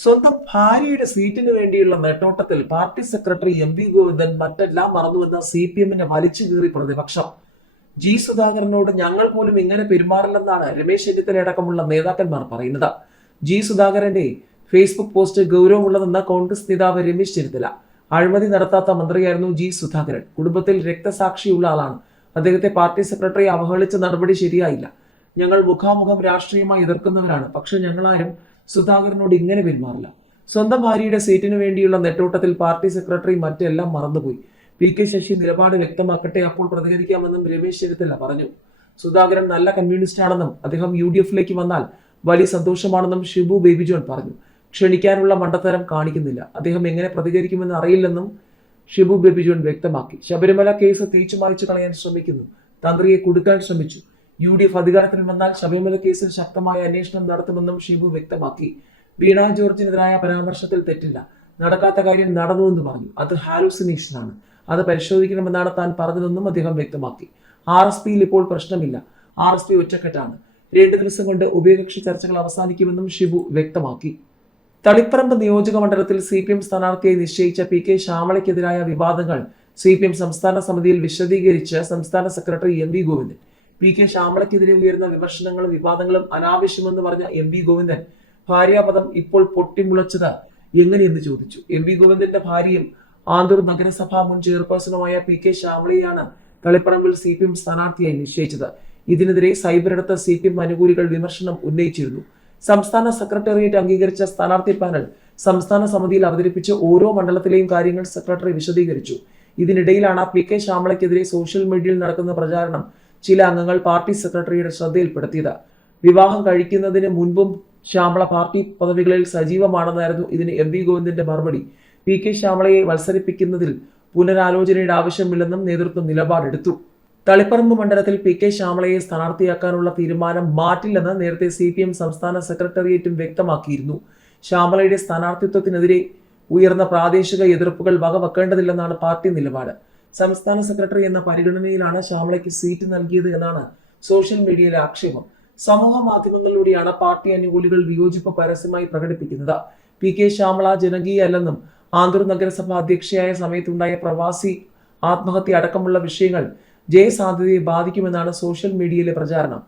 സ്വന്തം ഭാര്യയുടെ സീറ്റിന് വേണ്ടിയുള്ള നെട്ടോട്ടത്തിൽ പാർട്ടി സെക്രട്ടറി എം.വി. ഗോവിന്ദൻ മറ്റെല്ലാം മറന്നുവെന്ന CPM-നെ വലിച്ചു കീറി പ്രതിപക്ഷം. ജി സുധാകരനോട് ഞങ്ങൾ പോലും ഇങ്ങനെ പെരുമാറില്ലെന്നാണ് രമേശ് ചെന്നിത്തല അടക്കമുള്ള നേതാക്കന്മാർ പറയുന്നത്. ജി സുധാകരന്റെ ഫേസ്ബുക്ക് പോസ്റ്റ് ഗൗരവമുള്ളതെന്ന കോൺഗ്രസ് നേതാവ് രമേശ് ചെന്നിത്തല. അഴിമതി നടത്താത്ത മന്ത്രിയായിരുന്നു ജി സുധാകരൻ. കുടുംബത്തിൽ രക്തസാക്ഷിയുള്ള ആളാണ്. അദ്ദേഹത്തെ പാർട്ടി സെക്രട്ടറി അവഹേളിച്ച നടപടി ശരിയായില്ല. ഞങ്ങൾ മുഖാമുഖം രാഷ്ട്രീയമായി എതിർക്കുന്നവരാണ്. പക്ഷെ ഞങ്ങളാരും സുധാകരനോട് ഇങ്ങനെ പെരുമാറില്ല. സ്വന്തം ഭാര്യയുടെ സീറ്റിനു വേണ്ടിയുള്ള നെട്ടോട്ടത്തിൽ പാർട്ടി സെക്രട്ടറി മറ്റെല്ലാം മറന്നുപോയി. PK ശശി നിലപാട് വ്യക്തമാക്കട്ടെ, അപ്പോൾ പ്രതികരിക്കാമെന്നും രമേശ് ചെന്നിത്തല പറഞ്ഞു. സുധാകരൻ നല്ല കമ്മ്യൂണിസ്റ്റ് ആണെന്നും അദ്ദേഹം UDF-ലേക്ക് വന്നാൽ വലിയ സന്തോഷമാണെന്നും ഷിബു ബേബി ജോൺ പറഞ്ഞു. ക്ഷണിക്കാനുള്ള മണ്ടത്തരം കാണിക്കുന്നില്ല. അദ്ദേഹം എങ്ങനെ പ്രതികരിക്കുമെന്ന് അറിയില്ലെന്നും ഷിബു ബേബി ജോൺ വ്യക്തമാക്കി. ശബരിമല കേസ് തേച്ചു മായ്ച്ചു കളയാൻ ശ്രമിക്കുന്നു. തന്ത്രിയെ കുടുക്കാൻ ശ്രമിച്ചു. UDF അധികാരത്തിൽ വന്നാൽ ശബരിമല കേസിൽ ശക്തമായ അന്വേഷണം നടത്തുമെന്നും ഷിബു വ്യക്തമാക്കി. വീണ ജോർജിനെതിരായ പരാമർശത്തിൽ തെറ്റില്ല. നടക്കാത്ത കാര്യം നടന്നുവെന്ന് പറഞ്ഞു. അത് ഹാലൂസിനേഷനാണ്. അത് പരിശോധിക്കണമെന്നാണ് താൻ പറഞ്ഞതെന്നും അദ്ദേഹം വ്യക്തമാക്കി. RSPയിൽ ഇപ്പോൾ പ്രശ്നമില്ല. RSP ഒറ്റക്കെട്ടാണ്. 2 ദിവസം കൊണ്ട് ഉഭയകക്ഷി ചർച്ചകൾ അവസാനിക്കുമെന്നും ഷിബു വ്യക്തമാക്കി. തളിപ്പറമ്പ് നിയോജക മണ്ഡലത്തിൽ CPM സ്ഥാനാർത്ഥിയായി നിശ്ചയിച്ച PK ശ്യാമളയ്ക്കെതിരായ വിവാദങ്ങൾ CPM സംസ്ഥാന സമിതിയിൽ വിശദീകരിച്ച് സംസ്ഥാന സെക്രട്ടറി M.V. ഗോവിന്ദൻ. PK ശ്യാമളയ്ക്കെതിരെ ഉയർന്ന വിമർശനങ്ങളും വിവാദങ്ങളും അനാവശ്യമെന്ന് പറഞ്ഞ M.V. ഗോവിന്ദൻ ഭാര്യാപദം ഇപ്പോൾ പൊട്ടിമുളച്ചത് എങ്ങനെയെന്ന് ചോദിച്ചു. M.V. ഗോവിന്ദന്റെ ഭാര്യയും ആന്തൂർ നഗരസഭാ മുൻ ചെയർപേഴ്സണുമായ PK ശ്യാമളയെയാണ് തളിപ്പറമ്പിൽ CPM സ്ഥാനാർത്ഥിയായി നിശ്ചയിച്ചത്. ഇതിനെതിരെ സൈബറിടത്ത് CPM അനുകൂലികൾ വിമർശനം ഉന്നയിച്ചിരുന്നു. സംസ്ഥാന സെക്രട്ടേറിയറ്റ് അംഗീകരിച്ച സ്ഥാനാർത്ഥി പാനൽ സംസ്ഥാന സമിതിയിൽ അവതരിപ്പിച്ച് ഓരോ മണ്ഡലത്തിലെയും കാര്യങ്ങൾ സെക്രട്ടറി വിശദീകരിച്ചു. ഇതിനിടയിലാണ് PK ശ്യാമളയ്ക്കെതിരെ സോഷ്യൽ മീഡിയയിൽ നടക്കുന്ന പ്രചാരണം ചില അംഗങ്ങൾ പാർട്ടി സെക്രട്ടറിയുടെ ശ്രദ്ധയിൽപ്പെടുത്തിയത്. വിവാഹം കഴിക്കുന്നതിന് മുൻപും ശ്യാമള പാർട്ടി പദവികളിൽ സജീവമാണെന്നായിരുന്നു ഇതിന് M.V. ഗോവിന്ദന്റെ മറുപടി. PK ശ്യാമളയെ മത്സരിപ്പിക്കുന്നതിൽ പുനരാലോചനയുടെ ആവശ്യമില്ലെന്നും നേതൃത്വം നിലപാടെടുത്തു. തളിപ്പറമ്പ് മണ്ഡലത്തിൽ PK ശ്യാമളയെ സ്ഥാനാർത്ഥിയാക്കാനുള്ള തീരുമാനം മാറ്റില്ലെന്ന് നേരത്തെ CPM സംസ്ഥാന സെക്രട്ടേറിയറ്റും വ്യക്തമാക്കിയിരുന്നു. ശ്യാമളയുടെ സ്ഥാനാർത്ഥിത്വത്തിനെതിരെ ഉയർന്ന പ്രാദേശിക എതിർപ്പുകൾ വകവെക്കേണ്ടതില്ലെന്നാണ് പാർട്ടി നിലപാട്. സംസ്ഥാന സെക്രട്ടറി എന്ന പരിഗണനയിലാണ് ശ്യാമളയ്ക്ക് സീറ്റ് നൽകിയത് എന്നാണ് സോഷ്യൽ മീഡിയയിലെ ആക്ഷേപം. സമൂഹ മാധ്യമങ്ങളിലൂടെയാണ് പാർട്ടി അനുകൂലികൾ വിയോജിപ്പ് പരസ്യമായി പ്രകടിപ്പിക്കുന്നത്. PK ശ്യാമള ജനകീയ അല്ലെന്നും ആന്തൂർ നഗരസഭ അധ്യക്ഷയായ സമയത്തുണ്ടായ പ്രവാസി ആത്മഹത്യ അടക്കമുള്ള വിഷയങ്ങൾ ജയസാധ്യതയെ ബാധിക്കുമെന്നാണ് സോഷ്യൽ മീഡിയയിലെ പ്രചാരണം.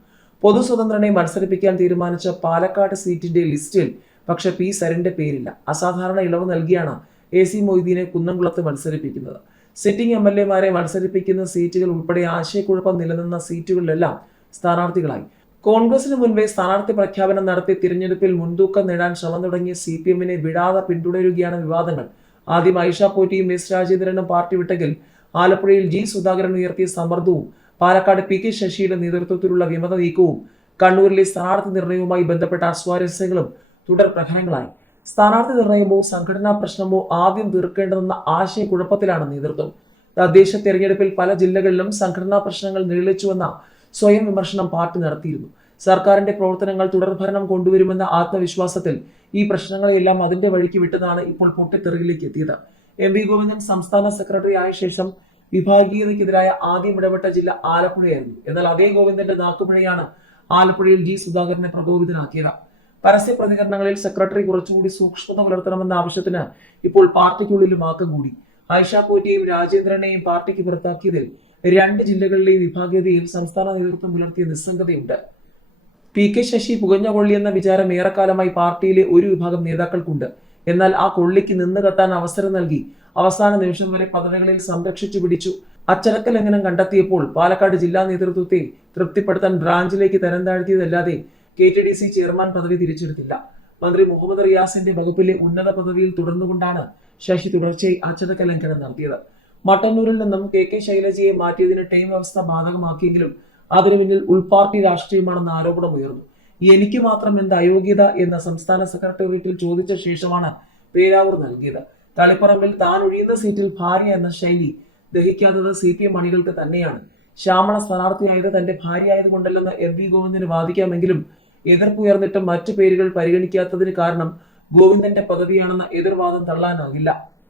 പൊതു സ്വതന്ത്രനെ മത്സരിപ്പിക്കാൻ തീരുമാനിച്ച പാലക്കാട് സീറ്റിന്റെ ലിസ്റ്റിൽ പക്ഷെ P. സരിന്റെ പേരില്ല. അസാധാരണ ഇളവ് നൽകിയാണ് AC മൊയ്തീനെ കുന്നംകുളത്ത് മത്സരിപ്പിക്കുന്നത്. സിറ്റിംഗ് MLA-മാരെ മത്സരിപ്പിക്കുന്ന സീറ്റുകൾ ഉൾപ്പെടെ ആശയക്കുഴപ്പം നിലനിന്ന സീറ്റുകളിലെല്ലാം സ്ഥാനാർത്ഥികളായി. കോൺഗ്രസിന് മുൻപേ സ്ഥാനാർത്ഥി പ്രഖ്യാപനം നടത്തി തിരഞ്ഞെടുപ്പിൽ മുൻതൂക്കം നേടാൻ ശ്രമം തുടങ്ങിയ CPM-നെ വിടാതെ പിന്തുടരുകയാണ് വിവാദങ്ങൾ. ആദ്യം ഐഷ പോറ്റിയും S. രാജേന്ദ്രനും പാർട്ടി വിട്ടെങ്കിൽ ആലപ്പുഴയിൽ ജി സുധാകരൻ ഉയർത്തിയ സമ്മർദ്ദവും പാലക്കാട് PK ശശിയുടെ നേതൃത്വത്തിലുള്ള വിമത നീക്കവും കണ്ണൂരിലെ സ്ഥാനാർത്ഥി നിർണയവുമായി ബന്ധപ്പെട്ട അസ്വാരസ്യങ്ങളും തുടർ പ്രഹരങ്ങളായി. സ്ഥാനാർത്ഥി നിർണയമോ സംഘടനാ പ്രശ്നമോ ആദ്യം തീർക്കേണ്ടതെന്ന ആശയക്കുഴപ്പത്തിലാണ് നേതൃത്വം. തദ്ദേശ തെരഞ്ഞെടുപ്പിൽ പല ജില്ലകളിലും സംഘടനാ പ്രശ്നങ്ങൾ നീളിച്ചുവെന്ന സ്വയം വിമർശനം പാർട്ടി നടത്തിയിരുന്നു. സർക്കാരിന്റെ പ്രവർത്തനങ്ങൾ തുടർഭരണം കൊണ്ടുവരുമെന്ന ആത്മവിശ്വാസത്തിൽ ഈ പ്രശ്നങ്ങളെല്ലാം അതിന്റെ വഴിക്ക് വിട്ടതാണ് ഇപ്പോൾ പൊട്ടിത്തെറിയിലേക്ക് എത്തിയത്. M.V. ഗോവിന്ദൻ സംസ്ഥാന സെക്രട്ടറി ആയ ശേഷം വിഭാഗീയതയ്ക്കെതിരായ ആദ്യം ഇടപെട്ട ജില്ല ആലപ്പുഴയായിരുന്നു. എന്നാൽ അതേ ഗോവിന്ദന്റെ നാക്കുപിഴയാണ് ആലപ്പുഴയിൽ ജി സുധാകരനെ പ്രകോപിതനാക്കിയത്. പരസ്യ പ്രതികരണങ്ങളിൽ സെക്രട്ടറി കുറച്ചുകൂടി സൂക്ഷ്മത പുലർത്തണമെന്ന ആവശ്യത്തിന് ഇപ്പോൾ പാർട്ടിക്കുള്ളിലും ആക്കം കൂടി. ഐഷ പോറ്റിയെയും രാജേന്ദ്രനെയും പാർട്ടിക്ക് പുറത്താക്കിയതിൽ 2 ജില്ലകളിലെയും വിഭാഗീയതയിൽ സംസ്ഥാന നേതൃത്വം പുലർത്തിയ നിസ്സംഗതയുണ്ട്. PK ശശി പുകഞ്ഞ കൊള്ളി എന്ന വിചാരം ഏറെക്കാലമായി പാർട്ടിയിലെ ഒരു വിഭാഗം നേതാക്കൾക്കുണ്ട്. എന്നാൽ ആ കൊള്ളിക്ക് നിന്ന് കത്താൻ അവസരം നൽകി അവസാന നിമിഷം വരെ പദവികളിൽ സംരക്ഷിച്ചു പിടിച്ചു. അച്ചടക്ക ലംഘനം കണ്ടെത്തിയപ്പോൾ പാലക്കാട് ജില്ലാ നേതൃത്വത്തെ തൃപ്തിപ്പെടുത്താൻ ബ്രാഞ്ചിലേക്ക് തരം താഴ്ത്തിയതല്ലാതെ KTDC ചെയർമാൻ പദവി തിരിച്ചെടുത്തില്ല. മന്ത്രി മുഹമ്മദ് റിയാസിന്റെ വകുപ്പിലെ ഉന്നത പദവിയിൽ തുടർന്നുകൊണ്ടാണ് ശശി തുടർച്ചയായി അച്ചടക്ക ലംഘനം നടത്തിയത്. മട്ടന്നൂരിൽ നിന്നും KK ശൈലജയെ മാറ്റിയതിന് ടൈം വ്യവസ്ഥ ബാധകമാക്കിയെങ്കിലും അതിനു പിന്നിൽ ഉൾപാർട്ടി രാഷ്ട്രീയമാണെന്ന ആരോപണം ഉയർന്നു. എനിക്ക് മാത്രം എന്ത് അയോഗ്യത എന്ന സംസ്ഥാന സെക്രട്ടേറിയറ്റിൽ ചോദിച്ച ശേഷമാണ് പേരാവൂർ നൽകിയത്. തളിപ്പറമ്പിൽ താൻ ഒഴിയുന്ന സീറ്റിൽ ഭാര്യ എന്ന ശൈലി ദഹിക്കാത്തത് CPM അണികൾക്ക് തന്നെയാണ്. ശ്യാമള സ്ഥാനാർത്ഥിയായത് തന്റെ ഭാര്യ ആയതുകൊണ്ടല്ലെന്ന് M.V. ഗോവിന്ദന് വാദിക്കാമെങ്കിലും എതിർപ്പുയർന്നിട്ടും മറ്റു പേരുകൾ പരിഗണിക്കാത്തതിന് കാരണം ഗോവിന്ദന്റെ പദവിയാണെന്ന എതിർവാദം തള്ളാനാകില്ല.